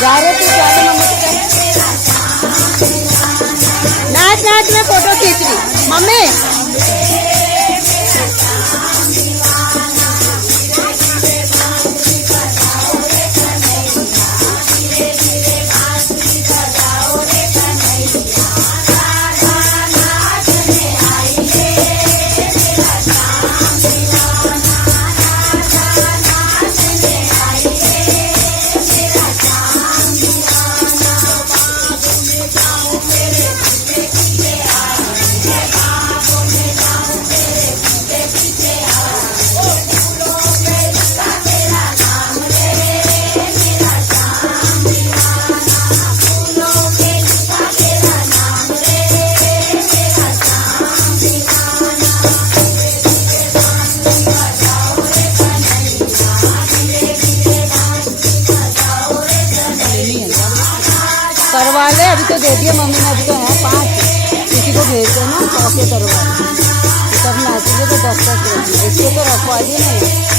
जा रहे तू जाके मम्मी को नाच नाच में फोटो खींच रही मम्मी। करवा ले अभी तो दे दिए मम्मी ने, अभी तो है 5 किसी को भेज दो ना, कैसे करवा करना चाहिए तो डॉक्टर को इसको तो रखवा दिए नहीं।